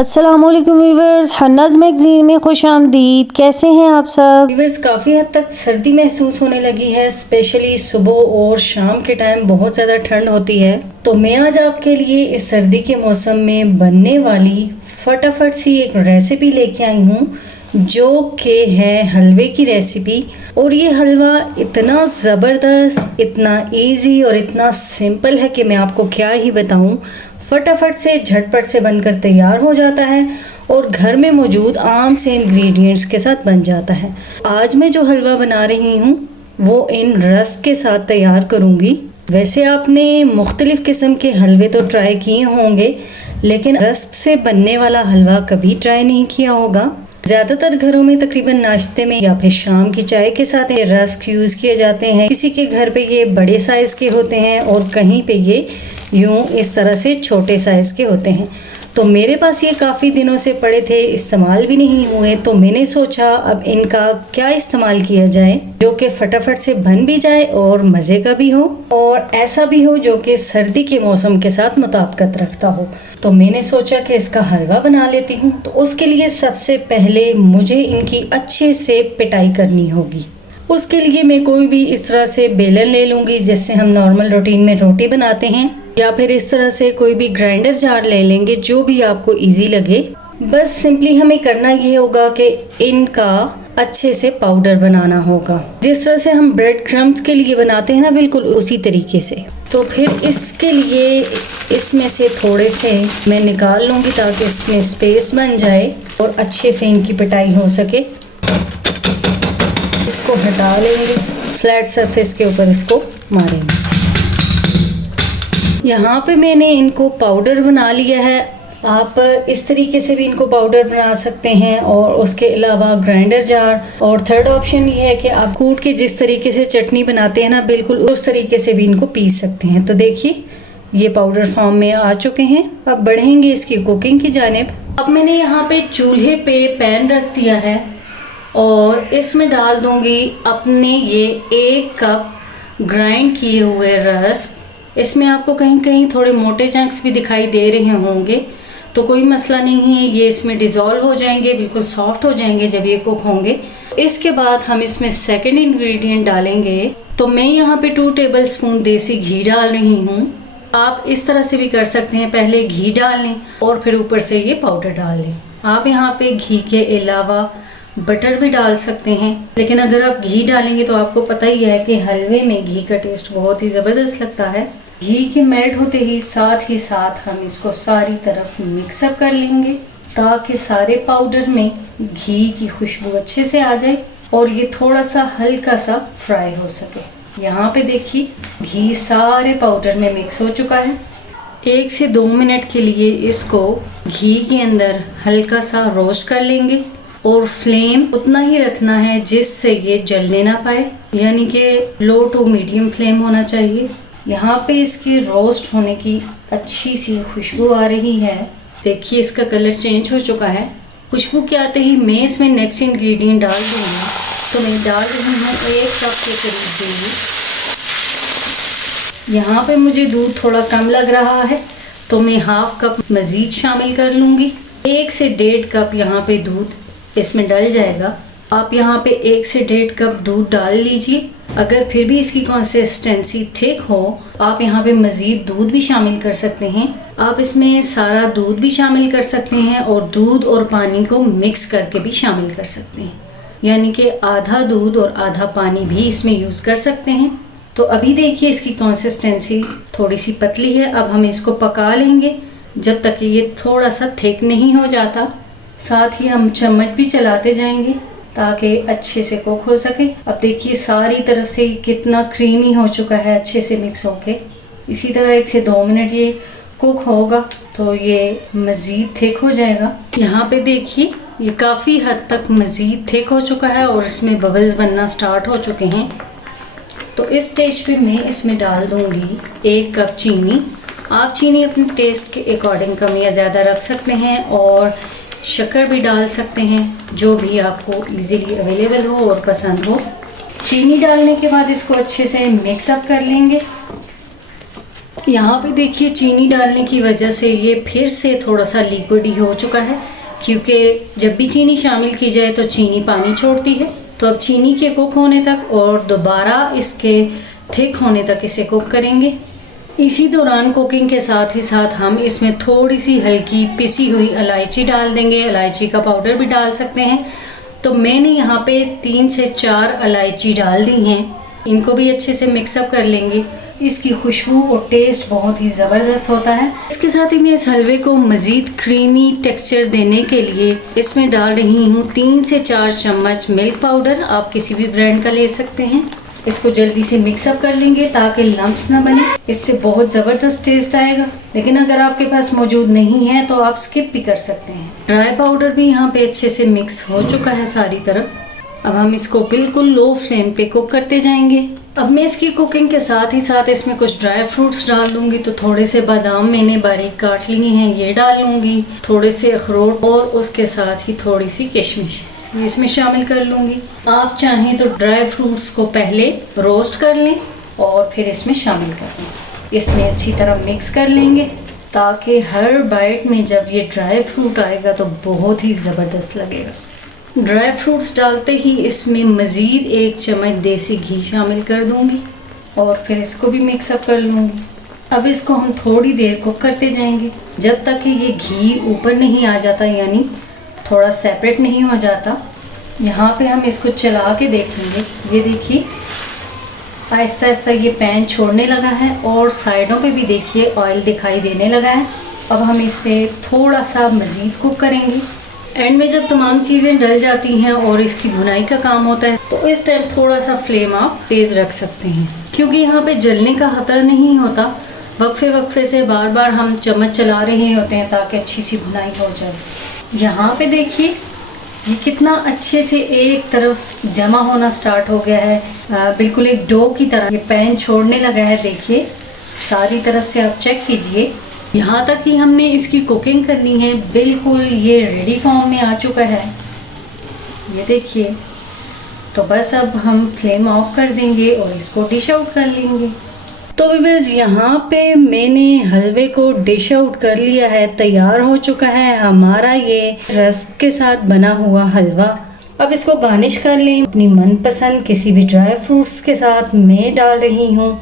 अस्सलामुअलैकुम viewers, हन्नाज़ magazine में खुश आमदीद। कैसे हैं आप सब व्यूवर्स? काफ़ी हद तक सर्दी महसूस होने लगी है, स्पेशली सुबह और शाम के टाइम बहुत ज़्यादा ठंड होती है। तो मैं आज आपके लिए इस सर्दी के मौसम में बनने वाली फटाफट सी एक रेसिपी लेके आई हूँ, जो कि है हलवे की रेसिपी। और ये हलवा इतना ज़बरदस्त, इतना इजी और इतना सिंपल है कि मैं आपको क्या ही बताऊँ। फटाफट से झटपट से बनकर तैयार हो जाता है और घर में मौजूद आम से इंग्रेडिएंट्स के साथ बन जाता है। आज मैं जो हलवा बना रही हूँ वो इन रस्क के साथ तैयार करूँगी। वैसे आपने मुख्तलिफ़ किस्म के हलवे तो ट्राई किए होंगे, लेकिन रस्क से बनने वाला हलवा कभी ट्राई नहीं किया होगा। ज़्यादातर घरों में तकरीबन नाश्ते में या फिर शाम की चाय के साथ ये रस्क यूज़ किए जाते हैं। किसी के घर पे ये बड़े साइज़ के होते हैं और कहीं पे ये यूँ इस तरह से छोटे साइज़ के होते हैं। तो मेरे पास ये काफ़ी दिनों से पड़े थे, इस्तेमाल भी नहीं हुए, तो मैंने सोचा अब इनका क्या इस्तेमाल किया जाए जो कि फटाफट से बन भी जाए और मज़े का भी हो और ऐसा भी हो जो कि सर्दी के मौसम के साथ मुताबिकत रखता हो। तो मैंने सोचा कि इसका हलवा बना लेती हूँ। तो उसके लिए सबसे पहले मुझे इनकी अच्छे से पिटाई करनी होगी। उसके लिए मैं कोई भी इस तरह से बेलन ले लूँगी जिससे हम नॉर्मल रूटीन में रोटी बनाते हैं, या फिर इस तरह से कोई भी ग्राइंडर जार ले लेंगे, जो भी आपको इजी लगे। बस सिंपली हमें करना ये होगा कि इनका अच्छे से पाउडर बनाना होगा, जिस तरह से हम ब्रेड क्रम्स के लिए बनाते हैं ना, बिल्कुल उसी तरीके से। तो फिर इसके लिए इसमें से थोड़े से मैं निकाल लूँगी ताकि इसमें स्पेस बन जाए और अच्छे से इनकी पिटाई हो सके। इसको हटा लेंगे, फ्लैट सरफेस के ऊपर इसको मारेंगे। यहाँ पे मैंने इनको पाउडर बना लिया है। आप इस तरीके से भी इनको पाउडर बना सकते हैं और उसके अलावा ग्राइंडर जार, और थर्ड ऑप्शन ये है कि आप कूट के जिस तरीके से चटनी बनाते हैं ना, बिल्कुल उस तरीके से भी इनको पीस सकते हैं। तो देखिए ये पाउडर फॉर्म में आ चुके हैं। अब बढ़ेंगे इसकी कुकिंग की जानिब। अब मैंने यहाँ पे चूल्हे पे पैन रख दिया है और इसमें डाल दूँगी अपने ये 1 कप ग्राइंड किए हुए रस्क। इसमें आपको कहीं कहीं थोड़े मोटे चंक्स भी दिखाई दे रहे होंगे, तो कोई मसला नहीं है, ये इसमें डिज़ोल्व हो जाएंगे, बिल्कुल सॉफ्ट हो जाएंगे जब ये कुक होंगे। इसके बाद हम इसमें सेकंड इंग्रेडिएंट डालेंगे। तो मैं यहाँ पे 2 टेबलस्पून देसी घी डाल रही हूँ। आप इस तरह से भी कर सकते हैं, पहले घी डाल लें और फिर ऊपर से ये पाउडर डाल लें। आप यहाँ पे घी के अलावा बटर भी डाल सकते हैं, लेकिन अगर आप घी डालेंगे तो आपको पता ही है कि हलवे में घी का टेस्ट बहुत ही ज़बरदस्त लगता है। घी के मेल्ट होते ही साथ हम इसको सारी तरफ मिक्सअप कर लेंगे ताकि सारे पाउडर में घी की खुशबू अच्छे से आ जाए और ये थोड़ा सा हल्का सा फ्राई हो सके। यहाँ पे देखिए घी सारे पाउडर में मिक्स हो चुका है। 1 से 2 मिनट के लिए इसको घी के अंदर हल्का सा रोस्ट कर लेंगे और फ्लेम उतना ही रखना है जिससे ये जलने ना पाए, यानी कि लो टू मीडियम फ्लेम होना चाहिए। यहाँ पे इसकी रोस्ट होने की अच्छी सी खुशबू आ रही है। देखिए इसका कलर चेंज हो चुका है। खुशबू के आते ही मैं इसमें नेक्स्ट इंग्रेडिएंट डाल दूँगी। तो मैं डाल रही हूँ 1 कप के करीब दूध। यहाँ पे मुझे दूध थोड़ा कम लग रहा है तो मैं ½ कप मज़ीद शामिल कर लूँगी। 1 से 1.5 कप यहाँ पे दूध इसमें डल जाएगा। आप यहाँ पे 1 से 1.5 कप दूध डाल लीजिए। अगर फिर भी इसकी कंसिस्टेंसी थिक हो, आप यहाँ पे मज़ीद दूध भी शामिल कर सकते हैं। आप इसमें सारा दूध भी शामिल कर सकते हैं और दूध और पानी को मिक्स करके भी शामिल कर सकते हैं, यानी कि आधा दूध और आधा पानी भी इसमें यूज़ कर सकते हैं। तो अभी देखिए इसकी कंसिस्टेंसी थोड़ी सी पतली है। अब हम इसको पका लेंगे जब तक कि ये थोड़ा सा थिक नहीं हो जाता। साथ ही हम चम्मच भी चलाते जाएंगे ताकि अच्छे से कुक हो सके। अब देखिए सारी तरफ से कितना क्रीमी हो चुका है, अच्छे से मिक्स होके। इसी तरह 1 से 2 मिनट ये कुक होगा तो ये मज़ीद थिक हो जाएगा। यहाँ पे देखिए ये काफ़ी हद तक मज़ीद थिक हो चुका है और इसमें बबल्स बनना स्टार्ट हो चुके हैं। तो इस स्टेज पे मैं इसमें डाल दूँगी 1 कप चीनी। आप चीनी अपने टेस्ट के अकॉर्डिंग कम या ज़्यादा रख सकते हैं और शक्कर भी डाल सकते हैं, जो भी आपको इजीली अवेलेबल हो और पसंद हो। चीनी डालने के बाद इसको अच्छे से मिक्सअप कर लेंगे। यहाँ पे देखिए चीनी डालने की वजह से ये फिर से थोड़ा सा लिक्विड ही हो चुका है, क्योंकि जब भी चीनी शामिल की जाए तो चीनी पानी छोड़ती है। तो अब चीनी के कुक होने तक और दोबारा इसके थिक होने तक इसे कुक करेंगे। इसी दौरान कुकिंग के साथ ही साथ हम इसमें थोड़ी सी हल्की पिसी हुई इलायची डाल देंगे। इलायची का पाउडर भी डाल सकते हैं। तो मैंने यहाँ पे 3 से 4 इलायची डाल दी हैं। इनको भी अच्छे से मिक्सअप कर लेंगे। इसकी खुशबू और टेस्ट बहुत ही ज़बरदस्त होता है। इसके साथ ही मैं इस हलवे को मज़ीद क्रीमी टेक्सचर देने के लिए इसमें डाल रही हूँ 3 से 4 चम्मच मिल्क पाउडर। आप किसी भी ब्रांड का ले सकते हैं। इसको जल्दी से मिक्सअप कर लेंगे ताकि लम्प्स ना बने। इससे बहुत ज़बरदस्त टेस्ट आएगा। लेकिन अगर आपके पास मौजूद नहीं है तो आप स्किप भी कर सकते हैं। ड्राई पाउडर भी यहाँ पे अच्छे से मिक्स हो चुका है सारी तरफ। अब हम इसको बिल्कुल लो फ्लेम पे कुक करते जाएंगे। अब मैं इसकी कुकिंग के साथ ही साथ इसमें कुछ ड्राई फ्रूट्स डाल दूंगी। तो थोड़े से बादाम मैंने बारीक काट लिए हैं, ये डाल लूँगी। थोड़े से अखरोट और उसके साथ ही थोड़ी सी किशमिश इसमें शामिल कर लूँगी। आप चाहें तो ड्राई फ्रूट्स को पहले रोस्ट कर लें और फिर इसमें शामिल कर लें। इसमें अच्छी तरह मिक्स कर लेंगे ताकि हर बाइट में जब ये ड्राई फ्रूट आएगा तो बहुत ही ज़बरदस्त लगेगा। ड्राई फ्रूट्स डालते ही इसमें मज़ीद 1 चम्मच देसी घी शामिल कर दूंगी और फिर इसको भी मिक्सअप कर लूँगी। अब इसको हम थोड़ी देर कुक करते जाएंगे जब तक कि ये घी ऊपर नहीं आ जाता, यानी थोड़ा सेपरेट नहीं हो जाता। यहाँ पे हम इसको चला के देखेंगे। ये देखिए आहिस्ता आहिस्ता ये पैन छोड़ने लगा है और साइडों पे भी देखिए ऑयल दिखाई देने लगा है। अब हम इसे थोड़ा सा मज़ीद कुक करेंगे। एंड में जब तमाम चीज़ें डल जाती हैं और इसकी भुनाई का काम होता है तो इस टाइम थोड़ा सा फ्लेम आप तेज़ रख सकते हैं, क्योंकि यहाँ पे जलने का खतरा नहीं होता। वक्फे से बार बार हम चम्मच चला रहे होते हैं ताकि अच्छी सी भुनाई हो जाए। यहाँ पे देखिए ये कितना अच्छे से एक तरफ जमा होना स्टार्ट हो गया है, बिल्कुल एक डो की तरह ये पैन छोड़ने लगा है। देखिए सारी तरफ से आप चेक कीजिए। यहाँ तक कि हमने इसकी कुकिंग करनी है, बिल्कुल ये रेडी फॉर्म में आ चुका है। ये देखिए, तो बस अब हम फ्लेम ऑफ कर देंगे और इसको डिश आउट कर लेंगे। तो व्यूअर्स यहाँ पे मैंने हलवे को डिश आउट कर लिया है। तैयार हो चुका है हमारा ये रस्क के साथ बना हुआ हलवा। अब इसको गार्निश कर लें अपनी मनपसंद किसी भी ड्राई फ्रूट्स के साथ। मैं डाल रही हूँ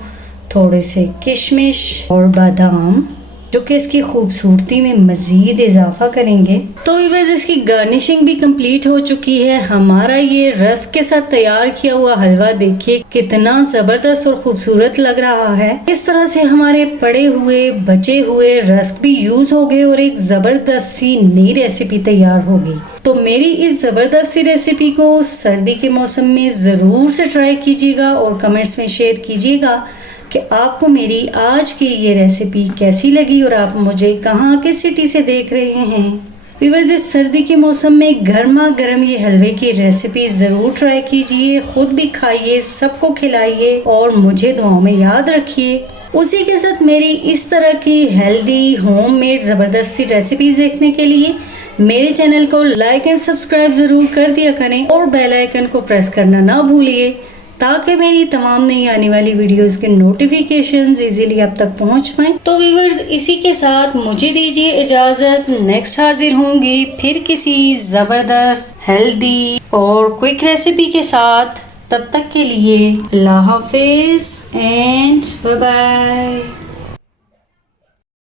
थोड़े से किशमिश और बादाम, जो कि इसकी खूबसूरती में मज़ीद इजाफा करेंगे। तो व्यूअर्स इसकी गार्निशिंग भी कंप्लीट हो चुकी है। हमारा ये रस्क के साथ तैयार किया हुआ हलवा देखिए कितना ज़बरदस्त और खूबसूरत लग रहा है। इस तरह से हमारे पड़े हुए बचे हुए रस्क भी यूज़ हो गए और एक ज़बरदस्त सी नई रेसिपी तैयार हो गई। तो मेरी इस ज़बरदस्त सी रेसिपी को सर्दी के मौसम में ज़रूर से ट्राई कीजिएगा और कमेंट्स में शेयर कीजिएगा कि आपको मेरी आज की ये रेसिपी कैसी लगी और आप मुझे कहाँ किस सिटी से देख रहे हैं। व्यूअर्स इस सर्दी के मौसम में गर्मा गर्म ये हलवे की रेसिपी ज़रूर ट्राई कीजिए, खुद भी खाइए, सबको खिलाइए और मुझे दुआओं में याद रखिए। उसी के साथ मेरी इस तरह की हेल्दी होममेड ज़बरदस्त सी रेसिपीज़ देखने के लिए मेरे चैनल को लाइक एंड सब्सक्राइब ज़रूर कर दिया करें और बेल आइकन को प्रेस करना ना भूलिए ताकि मेरी तमाम नई आने वाली वीडियोस के नोटिफिकेशंस इजीली आप तक पहुंच पाएं। तो व्यूअर्स इसी के साथ मुझे दीजिए इजाज़त। नेक्स्ट हाजिर होंगी फिर किसी ज़बरदस्त हेल्दी और क्विक रेसिपी के साथ। तब तक के लिए अल्लाह हाफिज़ एंड बाय बाय।